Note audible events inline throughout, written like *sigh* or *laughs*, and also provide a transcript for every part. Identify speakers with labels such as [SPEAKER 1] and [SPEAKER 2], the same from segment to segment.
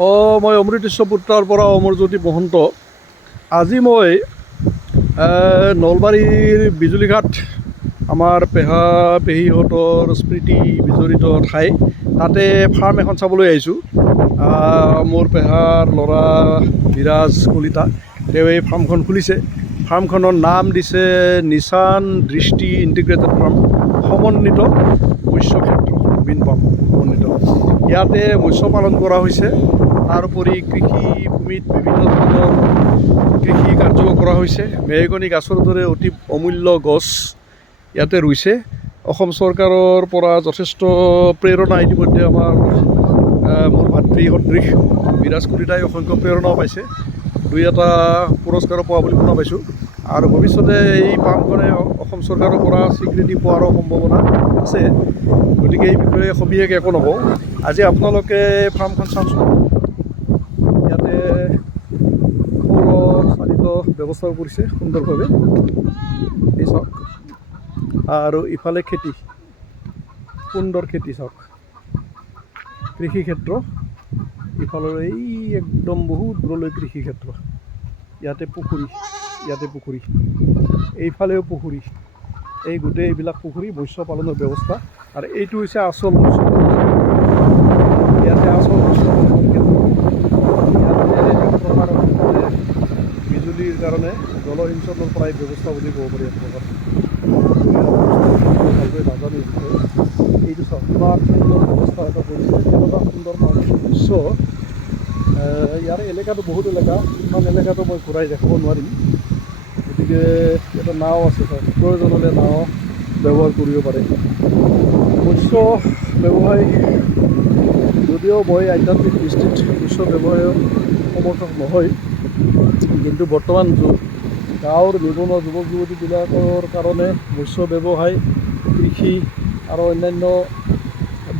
[SPEAKER 1] অঁ মই অমৃতেশ্বৰ পুত্ৰৰ পৰা অমৰজ্যোতি মহন্ত আজি মই নলবাৰীৰ বিজুলীঘাট আমাৰ পেহা পেহীহঁতৰ স্মৃতি বিজড়িত ঠাই। তাতে ফাৰ্ম এখন চাবলৈ আহিছোঁ। আহ, মোৰ পেহাৰ ল'ৰা বিৰাজ কলিতা তেওঁ এই ফাৰ্মখন খুলিছে। ফাৰ্মখনৰ নাম দিছে নিচান দৃষ্টি ইণ্টিগ্ৰেটেড ফাৰ্ম সমন্বিত মৎস্য ক্ষেত্ৰ মীন পাৰ্ম সমন্বিত। ইয়াতে মৎস্য পালন কৰা হৈছে। তাৰোপৰি কৃষি ভূমিত বিভিন্ন ধৰণৰ কৃষি কাৰ্য কৰা হৈছে। মেহগনি গাছৰ দৰে অতি অমূল্য গছ ইয়াতে ৰুইছে। অসম চৰকাৰৰ পৰা যথেষ্ট প্ৰেৰণা ইতিমধ্যে আমাৰ মোৰ ভাতৃ সদৃশ বিৰাজ কলিতাই অসংখ্য প্ৰেৰণাও পাইছে। দুই এটা পুৰস্কাৰো পোৱা বুলি শুনা পাইছোঁ। আৰু ভৱিষ্যতে এই ফাৰ্মখনে অসম চৰকাৰৰ পৰা স্বীকৃতি পোৱাৰো সম্ভাৱনা আছে। গতিকে এই বিষয়ে সবিশেষ একো নকওঁ। আজি আপোনালোকে ফাৰ্মখন চাওকচোন ইয়াতে সৌৰ চালিত ব্যৱস্থাও কৰিছে সুন্দৰভাৱে এই চাওক আৰু ইফালে খেতি সুন্দৰ খেতি চাওক কৃষি ক্ষেত্ৰ ইফালৰ এই একদম বহুত দূৰলৈ কৃষি ক্ষেত্ৰ। ইয়াতে পুখুৰী ইয়াতে পুখুৰী। এইফালেও পুখুৰী। এই গোটেই এইবিলাক পুখুৰী মৎস্য পালনৰ ব্যৱস্থা। আৰু এইটো হৈছে আচল মৎস্য পালন। ইয়াতে আচল মৎস্য পালনৰ ক্ষেত্ৰ ইয়াতে এক প্ৰকাৰৰ মানে বিজুলীৰ কাৰণে জলসিঞ্চনৰ প্ৰায় ব্যৱস্থা বুলি ক'ব পাৰি এক নাজানো এইটো। চাওক ইমান সুন্দৰ ব্যৱস্থা এটা কৰিছে, কেনেকুৱা সুন্দৰ দৃশ্য ইয়াৰ এলেকাটো বহুত এলেকা, ইমান এলেকাটো মই ঘূৰাই দেখাব নোৱাৰিম। গতিকে এটা নাও আছে তাত প্ৰয়োজন হ'লে নাও ব্যৱহাৰ কৰিব পাৰে। মৎস্য ব্যৱসায় যদিও মই আধ্যাত্মিক দৃষ্টিত মৎস্য ব্যৱসায়ৰ সমৰ্থক নহয়, কিন্তু বৰ্তমান যুগ, গাঁৱৰ নিবনুৱা যুৱক যুৱতীবিলাকৰ কাৰণে মৎস্য ব্যৱসায় কৃষি আৰু অন্যান্য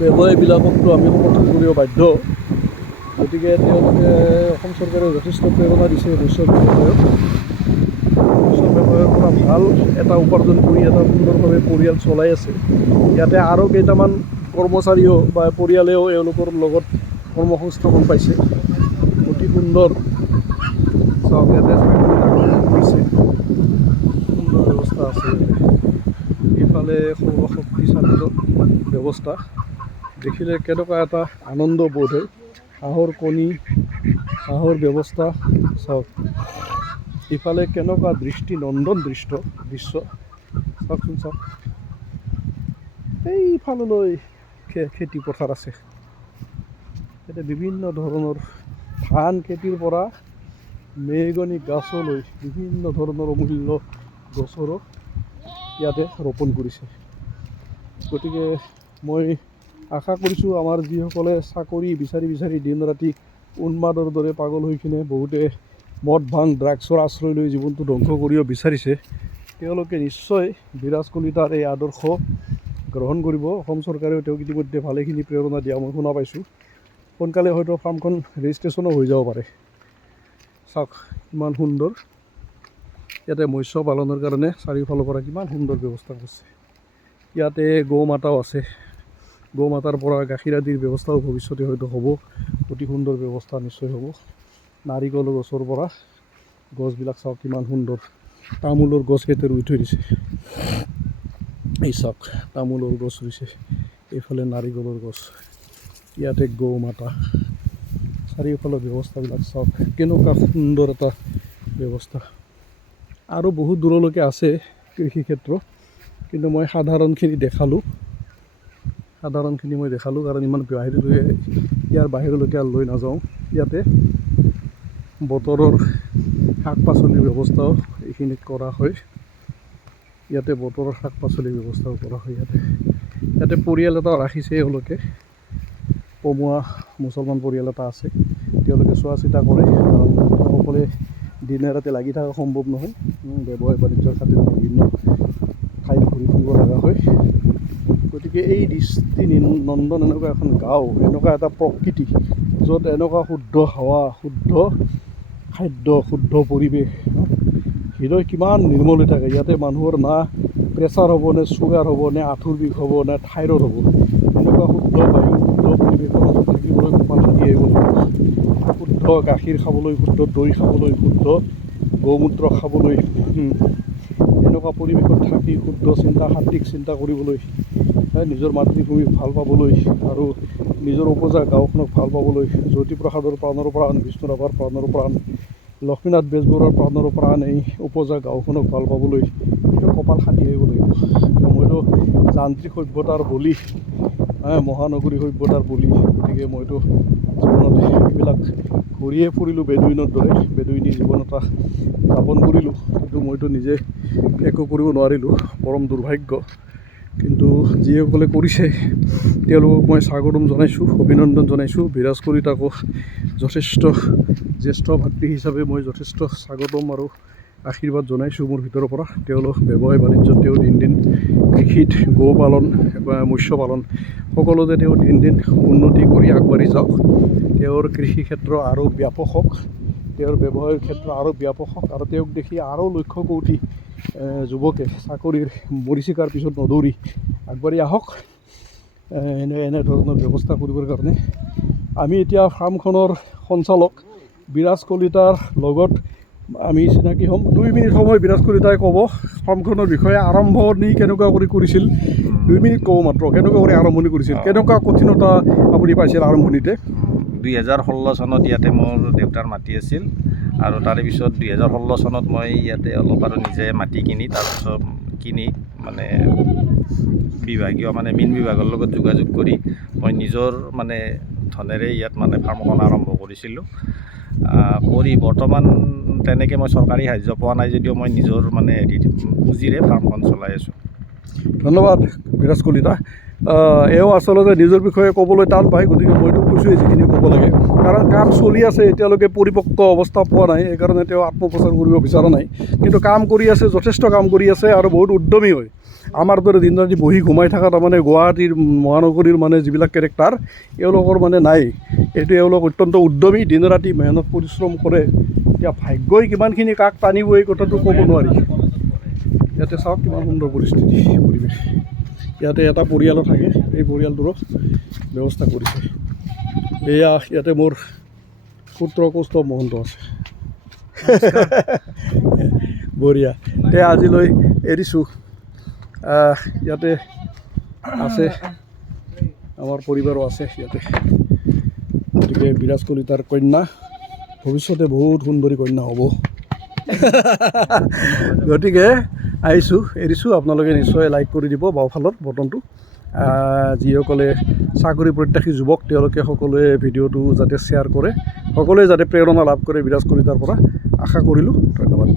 [SPEAKER 1] ব্যৱসায়বিলাককতো আমি সমৰ্থন কৰিব বাধ্য। গতিকে তেওঁলোকে অসম চৰকাৰে যথেষ্ট প্ৰেৰণা দিছে মৎস্য ব্যৱসায়ক মৎস্য ব্যৱসায়ৰ পৰা ভালো এটা উপাৰ্জন কৰি এটা সুন্দৰভাৱে পৰিয়াল চলাই আছে। ইয়াতে আৰু কেইটামান কৰ্মচাৰীও বা পৰিয়ালেও এওঁলোকৰ লগত কৰ্মসংস্থাপন পাইছে। অতি সুন্দৰ চাওক, ইয়াতে সুন্দৰ ব্যৱস্থা আছে। ইফালে সৌৰশক্তি চালিত ব্যৱস্থা। দেখিলে কেনেকুৱা এটা আনন্দ বোধ হয়। হাঁহৰ কণী, হাঁহৰ ব্যৱস্থা, চাওক। ইফালে কেনেকুৱা দৃষ্টি নন্দন দৃশ্য দৃশ্য। চাওকচোন, চাওক। এইফাললৈ খেতি পথাৰ আছে। ইয়াতে বিভিন্ন ধৰণৰ ধান খেতিৰ পৰা মেগনি গাছলৈ বিভিন্ন ধৰণৰ অমূল্য গছৰো ইয়াতে ৰোপণ কৰিছে। গতিকে মই আশা কৰিছোঁ আমাৰ যিসকলে চাকৰি বিচাৰি বিচাৰি দিন ৰাতি উন্মাদৰ দৰে পাগল হৈ কিনে বহুতে মদ, ভাং ড্ৰাগছৰ আশ্ৰয় লৈ জীৱনটো ধ্বংস কৰিব বিচাৰিছে, তেওঁলোকে নিশ্চয় বিৰাজ কলিতাৰ এই আদৰ্শ গ্ৰহণ কৰিব। অসম চৰকাৰেও তেওঁক ইতিমধ্যে ভালেখিনি প্ৰেৰণা দিয়া মই শুনা পাইছোঁ। সোনকালে হয়তো ফাৰ্মখন ৰেজিষ্ট্ৰেশ্যনো হৈ যাব পাৰে। চাওক কিমান সুন্দৰ। ইয়াতে মৎস্য পালনৰ কাৰণে চাৰিওফালৰ পৰা কিমান সুন্দৰ ব্যৱস্থা কৰিছে। ইয়াতে গৌ মাতাও আছে। গৌ মাতাৰ পৰা গাখীৰ আদিৰ ব্যৱস্থাও ভৱিষ্যতে হয়তো হ'ব। অতি সুন্দৰ ব্যৱস্থা নিশ্চয় হ'ব। নাৰিকল গছৰ পৰা গছবিলাক চাওক, কিমান সুন্দৰ। তামোলৰ গছ ইয়াতে ৰুই থৈ দিছে। এই চাওক তামোলৰ গছ ৰুইছে এইফালে নাৰিকলৰ গছ, ইয়াতে গৌ মাতা চাৰিওফালৰ ব্যৱস্থাবিলাক চাওক কেনেকুৱা সুন্দৰ এটা ব্যৱস্থা। আৰু বহুত দূৰলৈকে আছে কৃষি ক্ষেত্ৰ, কিন্তু মই সাধাৰণখিনি দেখালোঁ। সাধাৰণখিনি মই দেখালোঁ, কাৰণ ইমান বাহিৰলৈকে ইয়াৰ বাহিৰলৈকে লৈ নাযাওঁ। ইয়াতে বতৰৰ শাক পাচলিৰ ব্যৱস্থাও এইখিনিত কৰা হয়। ইয়াতে বতৰৰ শাক পাচলিৰ ব্যৱস্থাও কৰা হয় ইয়াতে। ইয়াতে পৰিয়াল এটা ৰাখিছে এওঁলোকে। কমুৱা মুছলমান পৰিয়াল এটা আছে। তেওঁলোকে চোৱা চিতা কৰে। কাৰণ সকলোৱে দিনে ৰাতি লাগি থকা সম্ভৱ নহয়। ব্যৱসায় বাণিজ্যৰ খাতিৰত বিভিন্ন ঠাইত ঘূৰি ফুৰিব লগা হয়। গতিকে এই দৃষ্টি নিন- নন্দন এনেকুৱা এখন গাঁও এনেকুৱা এটা প্ৰকৃতি য'ত এনেকুৱা শুদ্ধ হাৱা শুদ্ধ খাদ্য শুদ্ধ পৰিৱেশ হৃদয় কিমান নিৰ্মল থাকে। ইয়াতে মানুহৰ না প্ৰেছাৰ হ'ব, নে চুগাৰ হ'ব, নে আঁঠুৰ বিষ হ'ব, নে থাইৰয়ড হ'ব। এনেকুৱা শুদ্ধ বায়ু, শুদ্ধ পৰিৱেশৰ থাকিবলৈ আহিব লাগিব। শুদ্ধ গাখীৰ খাবলৈ, শুদ্ধ দৈ খাবলৈ, শুদ্ধ গৌমূত্ৰ খাবলৈ। এনেকুৱা পৰিৱেশত থাকি শুদ্ধ চিন্তা, সাত্বিক চিন্তা কৰিবলৈ নিজৰ মাতৃভূমিক ভালো পাবলৈ আৰু নিজৰ উপজা গাঁওখনক ভালো পাবলৈ। জ্যোতিপ্ৰসাদৰ প্ৰাণৰ প্ৰাণ বিষ্ণু ৰাভাৰ প্ৰাণৰ প্ৰাণ। লক্ষ্মীনাথ বেজবৰুৱাৰ প্ৰাণৰ প্ৰাণ এই উপজা গাঁওখনক ভাল পাবলৈ এইটো কপাল খাটি আহিব লাগিব মইতো যান্ত্ৰিক সভ্যতাৰ বলি মহানগৰী সভ্যতাৰ বলি। গতিকে মইতো জীৱনত এইবিলাক ঘূৰিয়ে ফুৰিলোঁ বেদুইনৰ দৰে। বেদুইনী জীৱন এটা যাপন কৰিলোঁ। কিন্তু মইতো নিজে একো কৰিব নোৱাৰিলোঁ। পৰম দুৰ্ভাগ্য। কিন্তু যিসকলে কৰিছে, তেওঁলোকক মই স্বাগতম জনাইছোঁ, অভিনন্দন জনাইছোঁ। বিৰাজ কলিতাকো যথেষ্ট জ্যেষ্ঠ ভাতৃ হিচাপে মই যথেষ্ট স্বাগতম আৰু আশীৰ্বাদ জনাইছোঁ মোৰ ভিতৰৰ পৰা। তেওঁলোক ব্যৱসায় বাণিজ্যত তেওঁ দিন দিন কৃষিত গো পালন বা মৎস্য পালন, সকলোতে তেওঁ দিন দিন উন্নতি কৰি আগবাঢ়ি যাওক। তেওঁৰ কৃষি ক্ষেত্ৰ আৰু ব্যাপক হওক, তেওঁৰ ব্যৱসায়ৰ ক্ষেত্ৰ আৰু ব্যাপক হওক, আৰু তেওঁক দেখি আৰু লক্ষ্য কোটি যুৱকে চাকৰিৰ মৰিচিকাৰ পিছত নদৌৰি আগবাঢ়ি আহক। এনে এনেধৰণৰ ব্যৱস্থা কৰিবৰ কাৰণে আমি এতিয়া ফাৰ্মখনৰ সঞ্চালক বিৰাজ কলিতাৰ লগত আমি চিনাকি হ'ম। দুই মিনিট সময় বিৰাজ কলিতাই ক'ব ফাৰ্মখনৰ বিষয়ে আৰম্ভণি কেনেকুৱা কৰি কৰিছিল? দুই মিনিট ক'ব মাত্ৰ কেনেকুৱা কৰি আৰম্ভণি কৰিছিল? কেনেকুৱা কঠিনতা আপুনি পাইছিল আৰম্ভণিতে?
[SPEAKER 2] দুই হেজাৰ ষোল্ল চনত ইয়াতে মোৰ দেউতাৰ মাটি আছিল। আৰু তাৰে পিছত দুই হেজাৰ ষোল্ল চনত মই ইয়াতে অলপ আৰু নিজে মাটি কিনি তাৰপিছত কিনি মানে বিভাগীয় মানে মীন বিভাগৰ লগত যোগাযোগ কৰি মই নিজৰ মানে ধনেৰে ইয়াত মানে ফাৰ্মখন আৰম্ভ কৰিছিলোঁ। কৰি বৰ্তমান তেনেকৈ মই চৰকাৰী সাহাৰ্য পোৱা নাই যদিও মই নিজৰ মানে হেৰি পুঁজিৰে ফাৰ্মখন চলাই আছোঁ।
[SPEAKER 1] ধন্যবাদ বিৰাজ কলিতা এওঁ আচলতে নিজৰ বিষয়ে ক'বলৈ টান পায়, গতিকে মইতো কৈছোঁৱেই যিখিনি ক'ব লাগে। কাৰণ কাম চলি আছে, এতিয়ালৈকে পৰিপক্ক অৱস্থা পোৱা নাই সেইকাৰণে তেওঁ আত্মপ্ৰচাৰ কৰিব বিচৰা নাই। কিন্তু কাম কৰি আছে, যথেষ্ট কাম কৰি আছে আৰু বহুত উদ্যমী হয়। আমাৰ দৰে দিন ৰাতি বহি ঘুমাই থকা তাৰমানে গুৱাহাটীৰ মহানগৰীৰ মানে যিবিলাক কেৰেক্টাৰ, এওঁলোকৰ মানে নাই। এইটো এওঁলোক অত্যন্ত উদ্যমী দিন ৰাতি মেহনত পৰিশ্ৰম কৰে। এতিয়া ভাগ্যই কিমানখিনি কাক টানিব, এই কথাটো ক'ব নোৱাৰি। ইয়াতে চাওক কিমান সুন্দৰ পৰিস্থিতি, পৰিৱেশ। ইয়াতে এটা পৰিয়ালো থাকে এই পৰিয়ালটোৰো ব্যৱস্থা কৰিছে। এয়া ইয়াতে মোৰ পুত্ৰ কৌস্তৱ মহন্ত আছে। বঢ়িয়া। তে আজিলৈ এৰিছোঁ। আহ, ইয়াতে আছে আমাৰ পৰিবাৰো আছে ইয়াতে। গতিকে বিৰাজ কলিতাৰ কন্যা। ভৱিষ্যতে বহুত সুন্দৰী কন্যা হ'ব। *laughs* গতিকে আহিছোঁ, এৰিছোঁ। আপোনালোকে নিশ্চয় লাইক কৰি দিব বাওঁফালৰ বটনটো যিসকলে চাকৰি প্ৰত্যাশী যুৱক, তেওঁলোকে সকলোৱে ভিডিঅ'টো যাতে শ্বেয়াৰ কৰে, সকলোৱে যাতে প্ৰেৰণা লাভ কৰে বিৰাজ কলিতাৰ পৰা। আশা কৰিলোঁ, ধন্যবাদ।